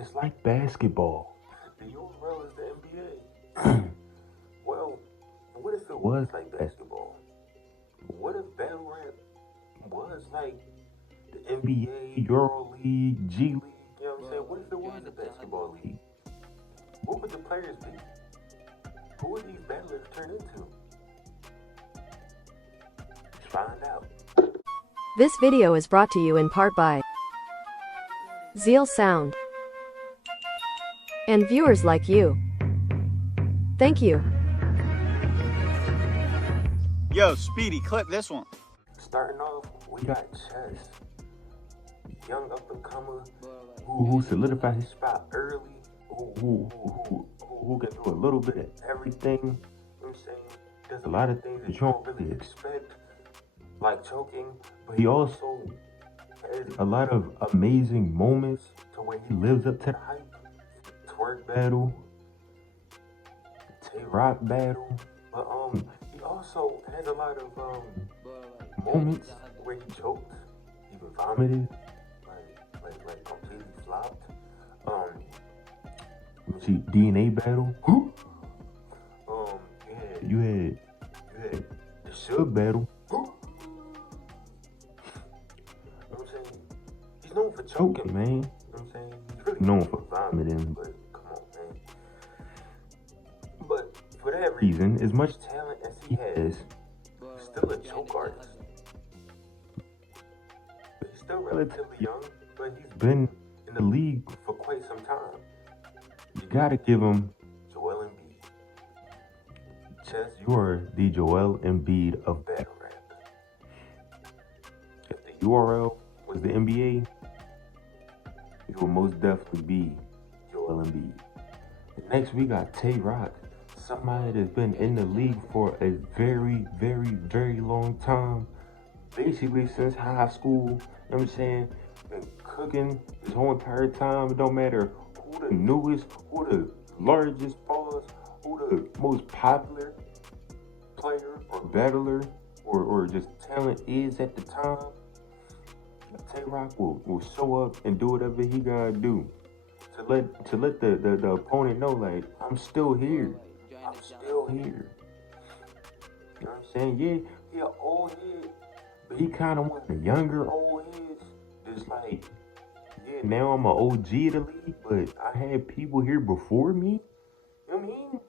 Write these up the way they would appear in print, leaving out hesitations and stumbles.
It's like basketball. The URL is the NBA. Well, what if it was like basketball? What if Battlerap was like the NBA, Euro League, G League? You know what I'm saying? What if it was a basketball league? What would the players be? Who would these battlers turn into? Let's find out. This video is brought to you in part by Zeal Sound and viewers like you. Thank you. Yo, Speedy, clip this one. Starting off, we got Chess, young up and comer who solidified his spot early, who can do a little bit of everything. You know what I'm saying? Does a lot of things that you don't really expect, like choking, but he also has a lot of amazing moments to where he lives up to the hype. Twerk battle, Tay-Rock battle, but he also has a lot of moments where he choked, even vomited, like completely flopped. See, DNA battle. You had the sub battle. You know what I'm saying? He's known for choking, man. You know what I'm saying? He's really known for vomiting, but come on, man. But for that reason, as much talent as he has, he's still a choke artist. He's still relatively young, but he's been in the league for quite some time. You gotta give him Joel Embiid. Chess, you are the Joel Embiid of Battlerap. If the URL was the NBA, you will most definitely be Joel Embiid. And next we got Tay-Rock, somebody that's been in the league for a very, very, very long time. Basically since high school, you know what I'm saying? Been cooking his whole entire time. It don't matter who the newest, who the largest pause, who the most popular player or battler or just talent is at the time. Tay-Rock will show up and do whatever he gotta do to let the opponent know, like, I'm still here. I'm still here. You know what I'm saying? Yeah, he an old head, but he kind of one of the younger old heads. Just like, yeah, now I'm an OG of the league, but I had people here before me. You know what I mean?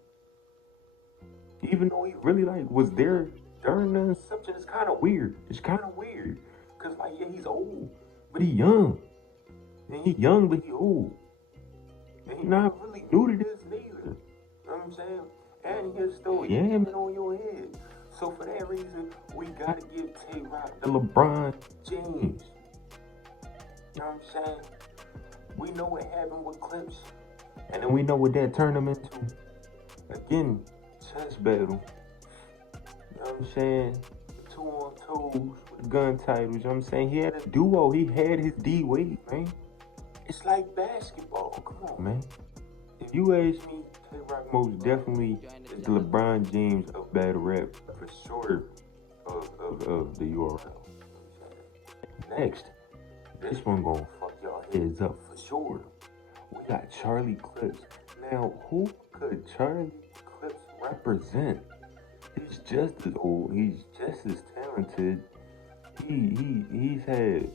Even though he really was there during the inception, it's kind of weird. It's kind of weird. Cause yeah, he's old, but he young. And he young, but he old. And he not really new to this neither. You know what I'm saying? And he's still yamming on your head. So for that reason, we gotta give Tay-Rock the LeBron James. You know what I'm saying? We know what happened with Clips. And then we know what that turned him into. Again, chess battle. You know what I'm saying? 2-on-2s with gun titles. You know what I'm saying? He had a duo. He had his D-Wade, man. It's like basketball. Come on, man. If you ask me, Tay-Rock most definitely is the LeBron James of Battlerap, for sure, of the URL. Next, this one gonna fuck y'all heads up for sure. We got Charlie Clips. Now, who could Charlie Clips represent? He's just as old. He's just as talented. He's had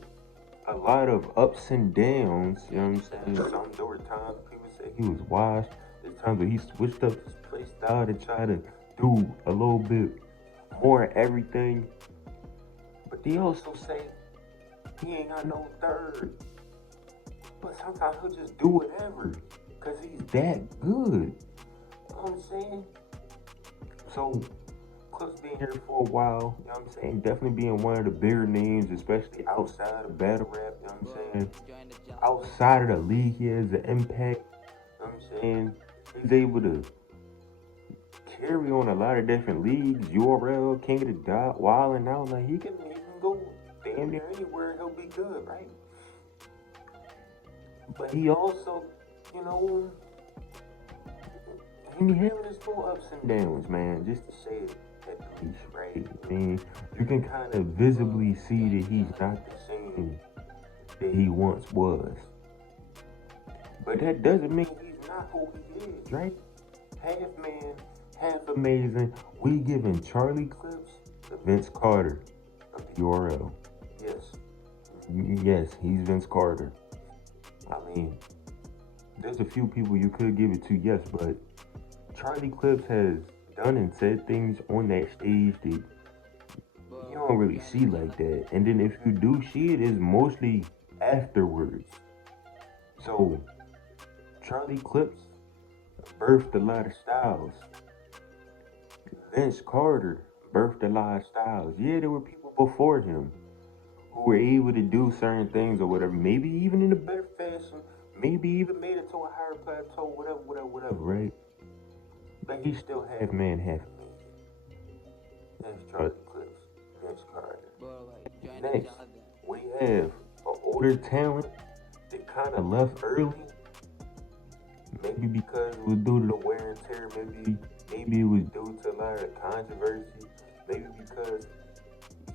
a lot of ups and downs. You know what I'm saying? There were times people say he was washed. There's times where he switched up his play style to try to do a little bit more everything. But they also say he ain't got no third. But sometimes he'll just do whatever, because he's that good. You know what I'm saying? So, Clips being here for a while, you know what I'm saying? Definitely being one of the bigger names, especially outside of Battlerap, you know what I'm saying? Outside of the league, he has an impact, you know what I'm saying? He's able to carry on a lot of different leagues, URL, King of the Dot, Wild and Out. Like, he can go damn near anywhere, he'll be good, right? But he also, you know, he be having his little ups and downs, man, just to say it at the least, right? I mean, you can kind of visibly see that he's not the same that he once was. But that doesn't mean he's not who he is, right? Half man, half amazing. We giving Charlie clips to Vince Carter of the URL. Yes. Yes, he's Vince Carter. I mean, there's a few people you could give it to, yes, but Charlie Clips has done and said things on that stage that you don't really see like that. And then if you do see it, it's mostly afterwards. So, Charlie Clips birthed a lot of styles. Vince Carter birthed a lot of styles. Yeah, there were people before him who were able to do certain things or whatever, maybe even in a better fashion, maybe even made it to a higher plateau, whatever, right? But he's still half man, half amazing. That's Charlie Clips, Vince Carter. Next, we have an older talent that kind of left early. Maybe because it was due to the wear and tear, maybe it was due to a lot of controversy, maybe because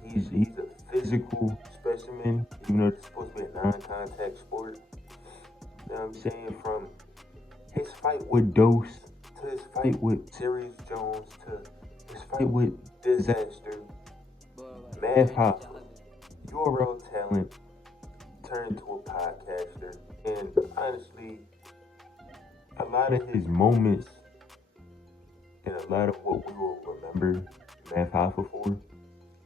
he's a physical specimen, even though it's supposed to be a non-contact sport. You know what I'm saying? From his fight with Dose, to his fight with Sirius Jones, to his fight with Disaster, Math Hoffa, URL talent, turned to a podcaster. And honestly, a lot of his moments and a lot of what we will remember Math Hoffa for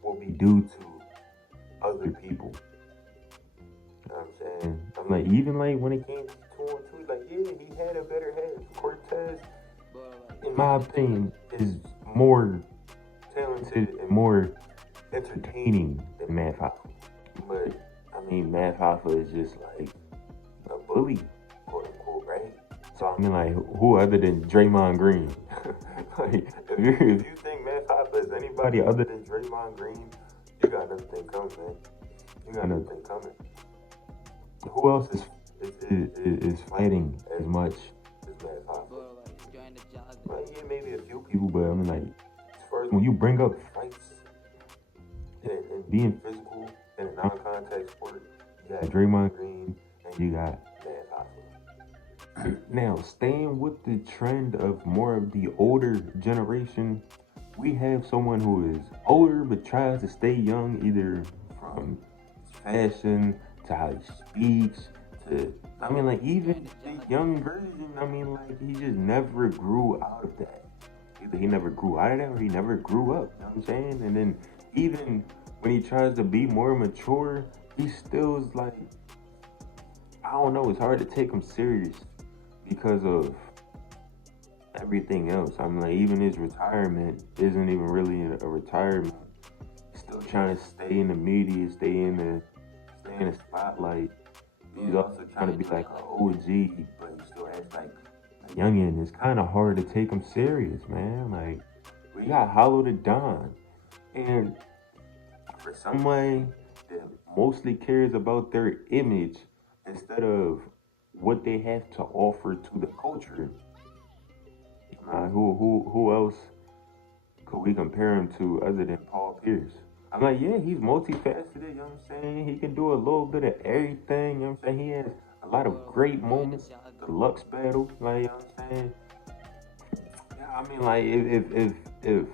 will be due to other people. You know what I'm saying? I'm like, even like when it came to 2-on-2, like, yeah, he had a better half. Cortez, in my opinion, is more talented and more entertaining than Math Hoffa. But, I mean, Math Hoffa is just like a bully, quote unquote, right? So, I mean, like, who other than Draymond Green? Like, if you think Math Hoffa is anybody other than Draymond Green, you got nothing coming, man. You got nothing coming. Who else is fighting as much as Math Hoffa? Like, yeah, maybe a few people, but I mean, like, as far as when you bring up fights and being physical in a non-contact sport, you got Draymond Green and you got Math Hoffa. Now, staying with the trend of more of the older generation, we have someone who is older but tries to stay young, either from fashion to how he speaks to, I mean, like, even the young version, I mean, like, he just never grew out of that. Either he never grew out of that or he never grew up, you know what I'm saying? And then even when he tries to be more mature, he still is like, I don't know, it's hard to take him serious because of everything else. I'm like, even his retirement isn't even really a retirement. He's still trying to stay in the media, stay in the spotlight. He's also trying to be like an OG, but he still has like a youngin'. It's kind of hard to take him serious, man. Like, we got Hollow the Don, and for somebody that mostly cares about their image instead of what they have to offer to the culture, who else could we compare him to other than Paul Pierce? I'm like, yeah, he's multifaceted, you know what I'm saying? He can do a little bit of everything, you know what I'm saying? He has a lot of great moments. The Lux battle, like, you know what I'm saying? Yeah, I mean, like, if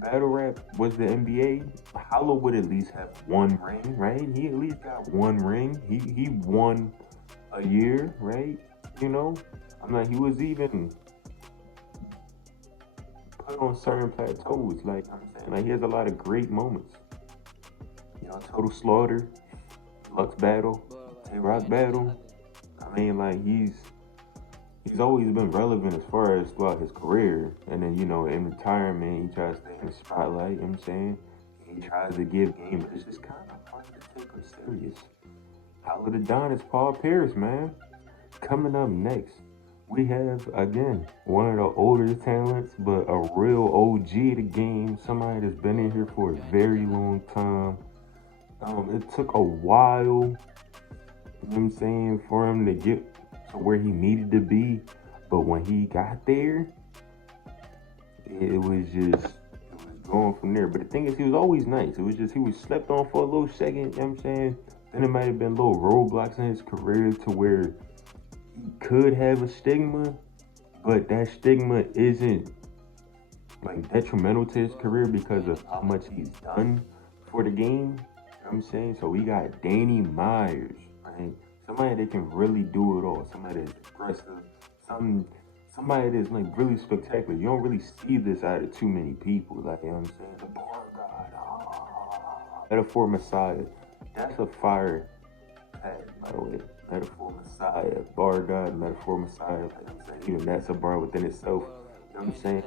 Battlerap was the NBA, Hollow would at least have one ring, right? He at least got one ring. He won a year, right? You know? I'm like, he was even put on certain plateaus, like I'm saying, like, he has a lot of great moments. You know, Total Slaughter, Lux battle, Rock battle. I mean, like, he's always been relevant as far as throughout his career. And then, you know, in retirement, he tries to stay in the spotlight, you know what I'm saying? He tries to give game, but it's just kind of hard to take him serious. Hollow the Don is Paul Pierce, man. Coming up next, we have, again, one of the older talents, but a real OG of the game. Somebody that's been in here for a very long time. It took a while, you know what I'm saying, for him to get to where he needed to be. But when he got there, it was going from there. But the thing is, he was always nice. It was just, he was slept on for a little second, you know what I'm saying? Then it might have been little roadblocks in his career to where he could have a stigma, but that stigma isn't like detrimental to his career because of how much he's done for the game. You know what I'm saying? So we got Danny Myers, right? Somebody that can really do it all. Somebody that's aggressive. Somebody that's like really spectacular. You don't really see this out of too many people. Like, you know what I'm saying? The bar god, Metaphor Messiah. That's a fire tag, by the way. Metaphor Messiah, bar god, Metaphor Messiah. Like, you know what I'm saying? Even that's a bar within itself. You know what I'm saying?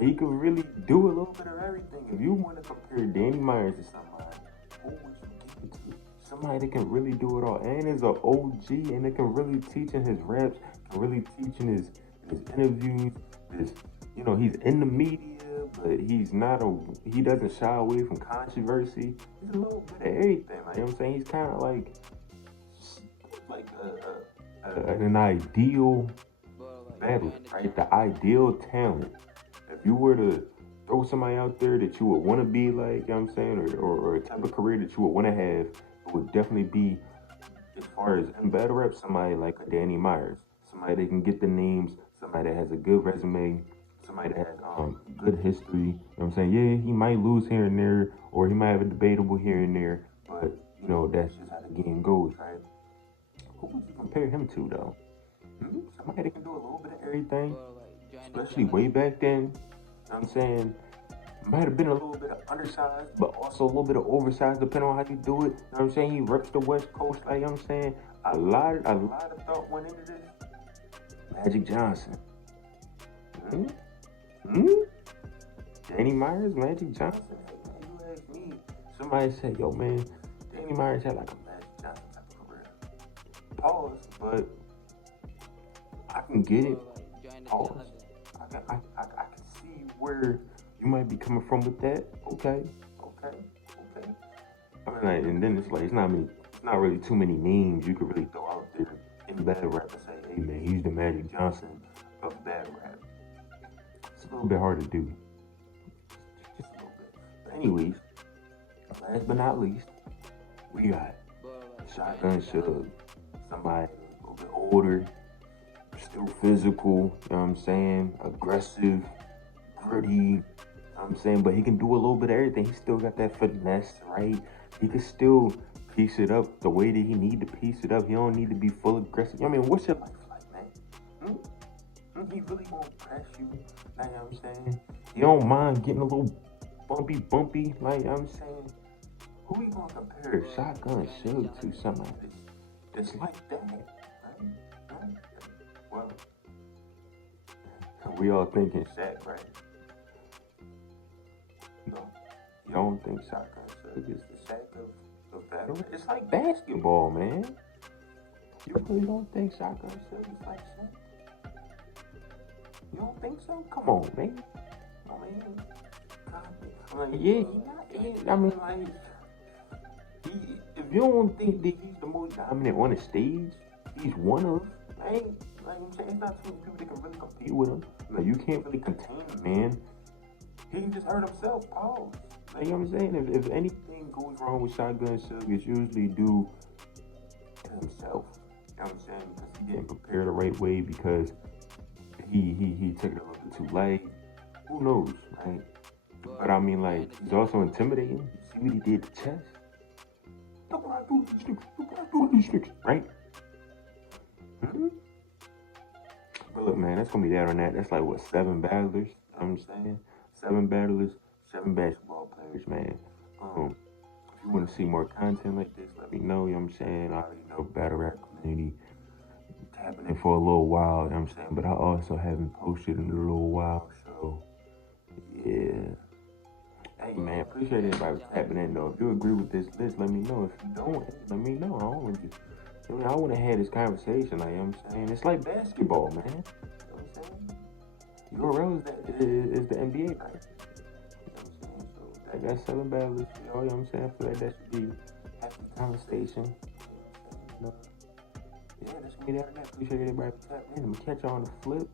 He could really do a little bit of everything. If you want to compare Danny Myers to somebody, who would you give it to? Somebody that can really do it all and is an OG and that can really teach in his raps, can really teach in his interviews. He's in the media, but he doesn't shy away from controversy. He's a little bit of everything. Like, you know what I'm saying? He's kind of like an ideal battle, right? The ideal talent. If you were to throw somebody out there that you would want to be like, you know what I'm saying, or a type of career that you would want to have, it would definitely be, as far as in battle rap, somebody like a Danny Myers. Somebody that can get the names, somebody that has a good resume, somebody that has good history. You know what I'm saying? Yeah, he might lose here and there, or he might have a debatable here and there, but, that's just how the game goes, right? Who would you compare him to, though? Somebody that can do a little bit of everything, especially way back then. You know what I'm saying? Might have been a little bit of undersized, but also a little bit of oversized, depending on how you do it. You know what I'm saying? He reps the West Coast, like, you know what I'm saying? A lot of thought went into this. Magic Johnson. Danny Myers, Magic Johnson. Hey, man, you ask me. Somebody said, yo, man, Danny Myers had like a Magic Johnson type of career. Pause, but I can get it. Pause. I can see where you might be coming from with that. Okay. I mean, like, and then it's like it's not really too many names you could really throw out there in battle rap and say, hey man, he's the Magic Johnson of battle rap. It's a little bit hard to do. Just a little bit. But anyways, last but not least, we got Shotgun Suge. Somebody a little bit older, still physical, you know what I'm saying? Aggressive, gritty, you know what I'm saying? But he can do a little bit of everything. He still got that finesse, right? He can still piece it up the way that he need to piece it up. He don't need to be full aggressive. I mean, what's your life like, man? He really won't press you, like, you know what I'm saying? He don't mind getting a little bumpy, like, you know what I'm saying? Who we gonna compare Shotgun Suge to? Somebody that's like that, right? Well, we all thinking Shaq, right? No, you don't think Shotgun Suge is the Shaq of battle? It's like basketball, man. You really don't think Shotgun Suge is like Shaq? You don't think so? Come on, man. If you don't think that he's the most dominant on the stage, he's one of, right? Like I'm saying, it's not too many people that can really compete with him. Like, you can't really contain him, man. He just hurt himself, pause. Like, you know what I'm saying? If anything goes wrong with Shotgun Suge, it's usually due to himself. You know what I'm saying? Because he didn't prepare the right way, because he took it a little bit too late. Who knows, right? But I mean, like, he's also intimidating. You see what he did to Chess? Look what I do to these niggas. Look what I do to these niggas, right? But look, man, that's gonna be that on that. That's like, what, 7 battlers? You know what I'm saying? 7 battlers, 7 basketball players, man. If you want to see more content like this, let me know. You know what I'm saying? I already know battle rap community tapping in for a little while. You know what I'm saying? But I also haven't posted in a little while, so yeah. Hey man, appreciate everybody tapping in though. If you agree with this list, let me know. If you don't, let me know. I want to have this conversation. Like, you know what I'm saying? It's like basketball, man. You know what I'm saying? URL is the NBA, right? You know what I'm saying? So that's 7 battlers. You know what I'm saying? I feel like that should be happy conversation. Yeah, that's gonna be that. Appreciate everybody for tapping in. I'm gonna catch y'all on the flip.